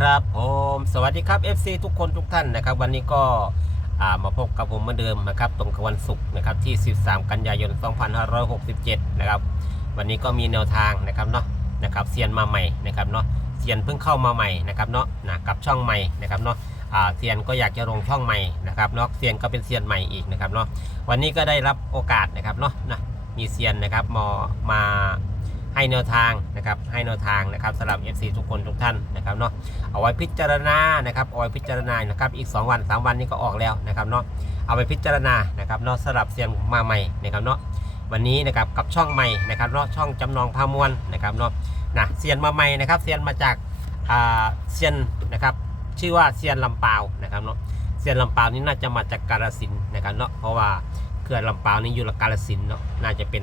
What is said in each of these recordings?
ครับผมสวัสดีครับ FC ทุกคนทุกท่านนะครับ วันนี้ก็ามาพบกับผมเหมือนเดิมนะครับ ตรงกับวันศุกร์นะครับที่ 13 กันยายน 2567 นะครับ วันนี้ก็มีแนวทางนะครับเนาะนะครับเซียนมาใหม่นะครับเนาะเซียนเพิ่งเข้ามาใหม่นะครับเนาะนะกับช่องใหม่นะครับเนาะเซียนก็อยากจะลงช่องใหม่นะครับเนาะเซียนก็เป็นเซียนใหม่อีกนะครับเนาะวันนี้ก็ได้รับโอกาสนะครับเนาะนะมีเซียนนะครับมามา ให้แนวทางนะครับให้แนวทางนะครับสำหรับ FC ทุกคนทุกท่านนะครับเนาะเอาไว้พิจารณานะครับเอาไว้พิจารณานะครับอีก 2 วัน 3 วันนี้ก็ออกแล้วนะครับเนาะเอาไปพิจารณานะครับเนาะสำหรับเซียนมาใหม่นะครับเนาะวันนี้นะครับกับช่องใหม่นะครับเนาะช่องจำนองพามวลนะครับเนาะนะเซียนมาใหม่นะครับเซียนมาจากอ่าเซียนนะครับชื่อว่าเซียนลำปาวนะครับเนาะเซียนลำปาวนี่น่าจะมาจากกาลสินนะครับเนาะเพราะว่าเขื่อนลำปาวนี่อยู่กาลสินเนาะน่าจะเป็น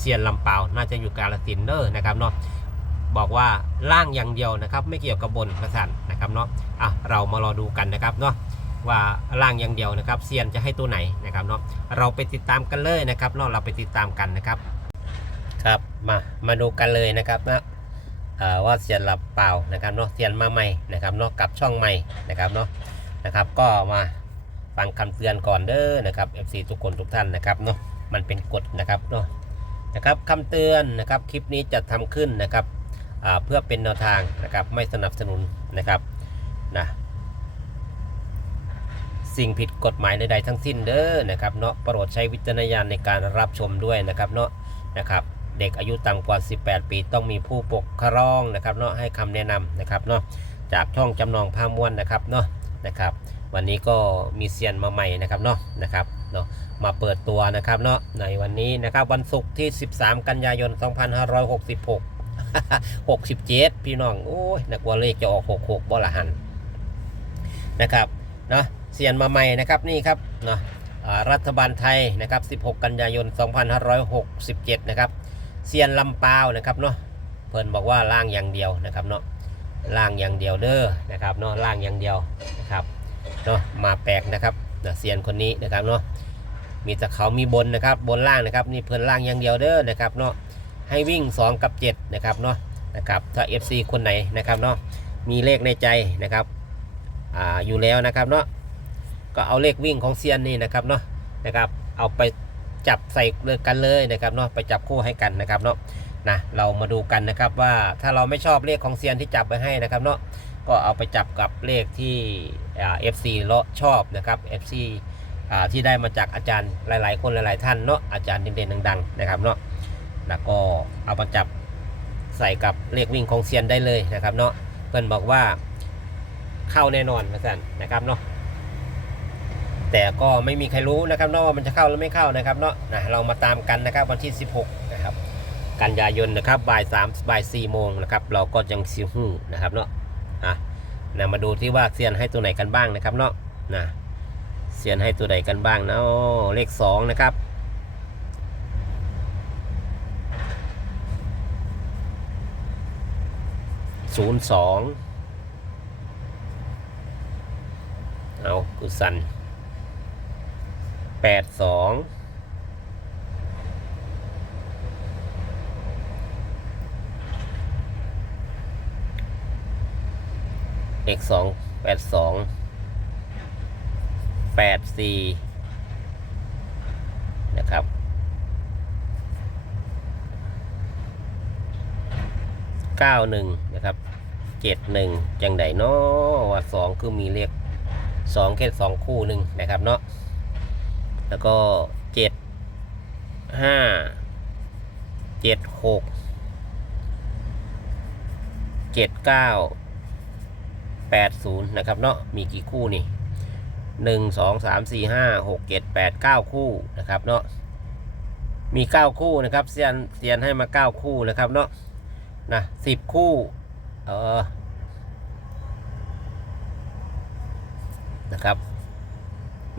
เซียนลำปาน่าจะอยู่กาลสินธุ์เด้อนะครับเนาะบอกว่าล่างอย่างเดียวนะครับ ไม่เกี่ยวกับบนกระสันนะครับเนาะอะเรามารอดูกันนะครับเนาะว่าล่างอย่างเดียวนะครับเซียนจะให้ตัวไหนนะครับเนาะเราไปติดตามกันเลยนะครับเนาะเราไปติดตามกันนะครับครับมามาดูกันเลยนะครับนะว่าเซียนหลับเปล่านะครับเนาะเซียนมาใหม่นะครับเนาะกับช่องใหม่นะครับเนาะนะครับ ก็มาฟังคำเตือนก่อนเด้อนะครับ FC ทุกคนทุกท่านนะครับเนาะมันเป็นกฎนะครับเนาะ นะครับคำเตือนนะครับคลิปนี้จะทำขึ้นนะครับเพื่อเป็นแนวทางนะครับไม่สนับสนุนนะครับนะสิ่งผิดกฎหมายใดๆทั้งสิ้นเด้อนะครับเนาะโปรดใช้วิจารณญาณในการรับชมด้วยนะครับเนาะนะครับเด็กอายุต่ำกว่า 18 ปีต้องมีผู้ปกครองนะครับเนาะให้คำแนะนำนะครับเนาะจากช่องจำนองพาม้วนนะครับเนาะนะครับ วันนี้ก็มีเซียนมาใหม่นะครับเนาะนะครับเนาะ มาเปิดตัวนะครับเนาะในวันนี้นะครับวันศุกร์ที่ 13 กันยายน 2566หกสิบเจ็ดพี่น้อง โอ้ยนักว่าเลขจะออกหกหกบ่ละหันนะครับเนาะเสียนมาใหม่นะครับนี่ครับเนาะรัฐบาลไทยนะครับ 16 กันยายน 2567 นะครับเซียนลำปาวนะครับเนาะเพิ่นบอกว่าล่างอย่างเดียวนะครับเนาะล่างอย่างเดียวเด้อนะครับเนาะล่างอย่างเดียวนะครับเนาะมาแปลกนะครับเนาะเซียนคนนี้นะครับเนาะ มีแต่เขามีบนนะครับบนล่างนะครับนี่เพิ่อนล่างอย่างเดียวเด้อนะครับเนาะให้วิ่ง 2 กับ 7 นะครับเนาะนะครับถ้า FC คนไหนนะครับเนาะมีเลขในใจนะครับอ่าอยู่แล้วนะครับเนาะก็เอาเลขวิ่งของเซียนนี่นะครับเนาะนะครับเอาไปจับใส่เลขกันเลยนะครับเนาะไปจับคู่ให้กันนะครับเนาะนะเรามาดูกันนะครับว่าถ้าเราไม่ชอบเลขของเซียนที่จับไปให้นะครับเนาะก็เอาไปจับกับเลขที่เอ่า FC เลาะชอบนะครับ FC อ่า ที่ได้มาจากอาจารย์หลาย ๆ คนหลาย ๆ ท่านเนาะอาจารย์เด่นๆดังๆนะครับเนาะแล้วก็เอามาจับใส่กับเลขวิ่งของเซียนได้เลยนะครับเนาะเพื่อนบอกว่าเข้าแน่นอนนะสันนะครับเนาะแต่ก็ไม่มีใครรู้นะครับเนาะว่ามันจะเข้าหรือไม่เข้านะครับเนาะนะเรามาตามกันนะครับวันที่ 16 นะครับ กันยายนนะครับบ่าย3บ่าย4โมงนะครับเราก็ยังซิฮู้นะครับเนาะอะนะมาดูที่ว่าเซียนให้ตัวไหนกันบ้างนะครับเนาะนะ เซียนให้ตัวไหนกันบ้างเนาะเลข2นะครับ ศูนย์สองเอากุสันแปดสองเลขสองแปดสอง แปดสี่นะครับเก้าหนึ่งนะครับเจ็ดหนึ่งจังไดเนาะว่าสองคือมีเลขสองแค่สองคู่หนึ่งนะครับเนาะแล้วก็เจ็ดห้าเจ็ดหกเจ็ดเก้าแปดศูนย์นะครับเนาะมีกี่คู่นี่ หนึ่งสองสามสี่ห้าหกเจ็ดแปดเก้าคู่นะครับเนาะมีเก้าคู่นะครับเซียนเซียนให้มาเก้าคู่นะครับเนาะนะสิบคู่เออนะครับ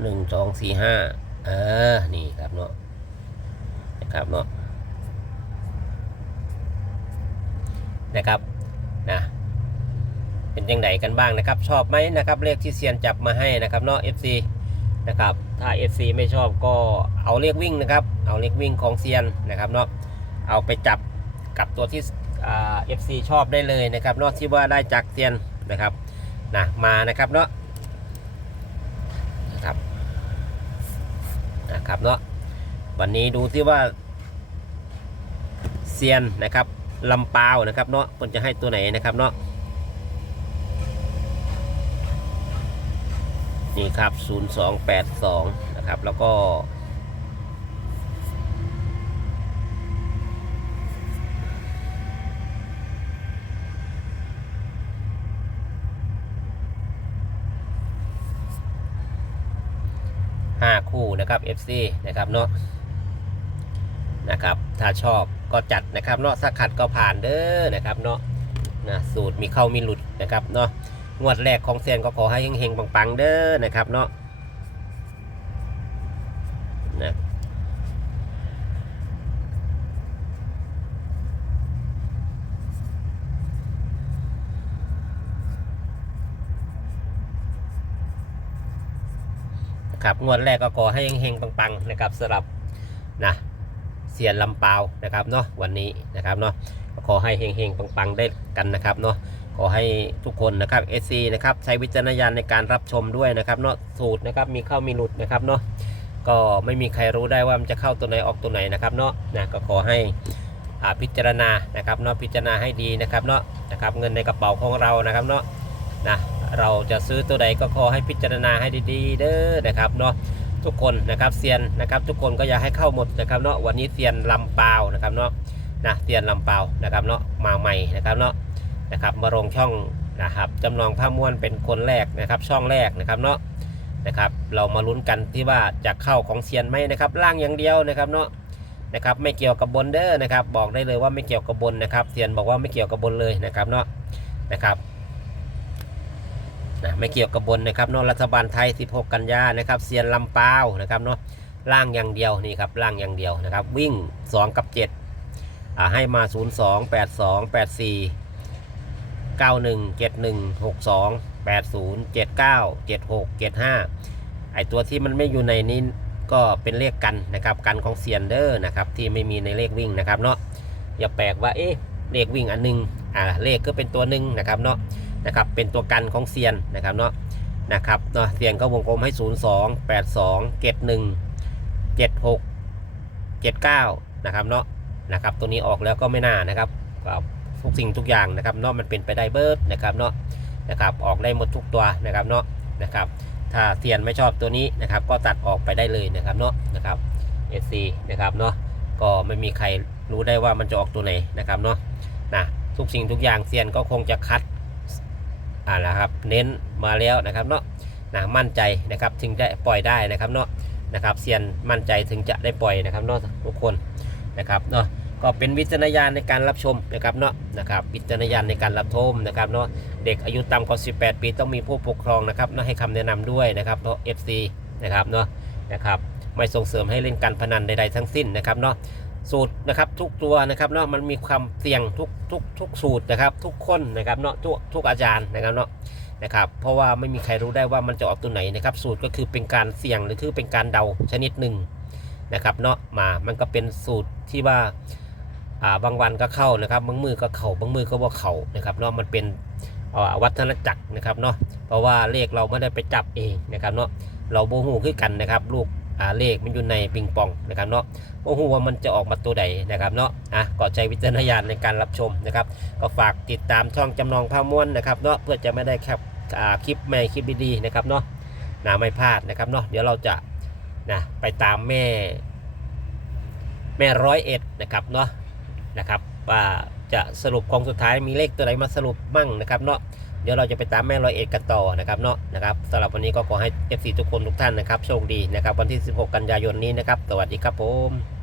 หนึ่งสองสี่ห้าเออ นี่ครับเนาะนะครับเนาะนะครับนะ เป็นยังไงกันบ้างนะครับ ชอบไหมนะครับ เลขที่เซียนจับมาให้นะครับเนาะ FC นะครับถ้า FC ไม่ชอบก็เอาเลขวิ่งนะครับ เอาเลขวิ่งของเซียนนะครับเนาะเอาไปจับกับตัวที่อ่า FC ชอบได้เลยนะครับเนอกที่ว่าได้จากเซียนนะครับนะมานะครับเนาะนะครับนะครับเนาะวันนี้ดูที่ว่าเซียนนะครับลำปาวนะครับเนาะมันจะให้ตัวไหนนะครับเนาะ นี่ครับ 0282 นะครับ แล้วก็ 5 คู่นะครับ FC นะครับเนาะนะครับ ถ้าชอบก็จัดนะครับเนาะถ้าขัดก็ผ่านเด้อนะครับเนาะนะสูตรมีเข้ามีหลุดนะครับเนาะ งวดแรกของเซียนก็ขอให้เฮงๆปังๆเด้อนะครับเนาะนะครับงวดแรกก็ขอให้เฮงๆปังๆนะครับสำหรับนะเซียนลำเปานะครับเนาะวันนี้นะครับเนาะก็ขอให้เฮงๆปังๆได้กันนะครับเนาะ ขอให้ทุกคนนะครับ SC นะครับใช้วิจารณญาณในการรับชมด้วยนะครับเนาะสูตรนะครับมีเข้ามีหลุดนะครับเนาะก็ไม่มีใครรู้ได้ว่ามันจะเข้าตัวไหนออกตัวไหนนะครับเนาะนะก็ขอให้พิจารณานะครับเนาะพิจารณาให้ดีนะครับเนาะนะครับเงินในกระเป๋าของเรานะครับเนาะนะเราจะซื้อตัวใดก็ขอให้พิจารณาให้ดีๆเด้อนะครับเนาะทุกคนนะครับเซียนนะครับทุกคนก็อยากให้เข้าหมดนะครับเนาะวันนี้เซียนลำเปล่านะครับเนาะนะเซียนลำเปล่านะครับเนาะมาใหม่นะครับเนาะ นะครับมาลงช่องนะครับจำลองผ้าม้วนเป็นคนแรกนะครับ ช่องแรกนะครับเนาะนะครับเรามาลุ้นกันที่ว่าจะเข้าของเซียนไหมนะครับล่างอย่างเดียวนะครับเนาะนะครับไม่เกี่ยวกับบนเด้อนะครับ บอกได้เลยว่าไม่เกี่ยวกับบนนะครับเซียนบอกว่าไม่เกี่ยวกับบนเลยนะครับเนาะนะครับนะไม่เกี่ยวกับบนนะครับเนาะรัฐบาลไทย 16 กันยานะครับเซียนลำปาวนะครับเนาะล่างอย่างเดียวนี่ครับล่างอย่างเดียวนะครับ วิ่ง 2 กับ7อ่าให้มา 02 82 84 91 71 62 80 79 76 75ไอตัวที่มันไม่อยู่ในนี้ก็เป็นเลขกันนะครับกันของเซียนเดอร์นะครับที่ไม่มีในเลขวิ่งนะครับเนาะอย่าแปลกว่าเอ๊ะเลขวิ่งอันหนึงอ่าเลขก็เป็นตัวหนึ่งนะครับเนาะนะครับเป็นตัวกันของเซียนนะครับเนาะนะครับเนาะเซียนก็วงกลมให้ 02 82 71 76 79นะครับเนาะนะครับตัวนี้ออกแล้วก็ไม่น่านะครับก็ ทุกสิ่งทุกอย่างนะครับเนาะมันเป็นไปได้เบิร์ดนะครับเนาะนะครับออกได้หมดทุกตัวนะครับเนาะนะครับถ้าเทียนไม่ชอบตัวนี้นะครับก็ตัดออกไปได้เลยนะครับเนาะนะครับ SC นะครับเนาะก็ไม่มีใครรู้ได้ว่ามันจะออกตัวไหนนะครับเนาะนะทุกสิ่งทุกอย่างเซียนก็คงจะคัดอ่านะครับเน้นมาแล้วนะครับเนาะนะมั่นใจนะครับถึงจะปล่อยได้นะครับเนาะนะครับเซียนมั่นใจถึงจะได้ปล่อยนะครับเนาะทุกคนนะครับเนาะ ก็เป็นวิจารณญาณในการรับชมนะครับเนาะนะครับวิจารณญาณในการรับชมนะครับเนาะเด็กอายุต่ำกว่า 18 ปีต้องมีผู้ปกครองนะครับเนาะให้คำแนะนำด้วยนะครับเนาะ FC นะครับเนาะนะครับไม่ส่งเสริมให้เล่นการพนันใดๆทั้งสิ้นนะครับเนาะสูตรนะครับทุกตัวนะครับเนาะมันมีความเสี่ยงทุกทุกทุกสูตรนะครับ ทุกคนนะครับเนาะทุกทุกอาจารย์นะครับเนาะนะครับเพราะว่าไม่มีใครรู้ได้ว่ามันจะออกตัวไหนนะครับ สูตรก็คือเป็นการเสี่ยงหรือคือเป็นการเดาชนิดหนึ่งนะครับเนาะมามันก็เป็นสูตรที่ว่า อ่าบางวันก็เข้านะครับบางมือก็เข่าบางมือก็ว่าเข่านะครับเนาะมันเป็นวัฒนจักรนะครับเนาะเพราะว่าเลขเราไม่ได้ไปจับเองนะครับเนาะเราโบหูขึ้นกันนะครับ ลูกเลขมันอยู่ในปิงปองนะครับเนาะโบหูว่ามันจะออกมาตัวใดนะครับเนาะอะก็ใช้วิจารณญาณในการรับชมนะครับ ก็ฝากติดตามช่องจำลองภาพม้วนนะครับเนาะเพื่อจะไม่ได้แคปคลิปใหม่คลิปดีๆนะครับเนาะนะไม่พลาดนะครับเนาะเดี๋ยวเราจะนะไปตามแม่ แม่ร้อยเอ็ดนะครับเนาะ นะครับว่าจะสรุปกองสุดท้ายมีเลขตัวไหนมาสรุปมั่งนะครับเนาะเดี๋ยวเราจะไปตามแม่ร้อยเอ็ดกันต่อนะครับเนาะนะครับสำหรับวันนี้ก็ขอให้ FC ทุกคนทุกท่านนะครับโชคดีนะครับวันที่ 16 กันยายนนี้นะครับ สวัสดีครับผม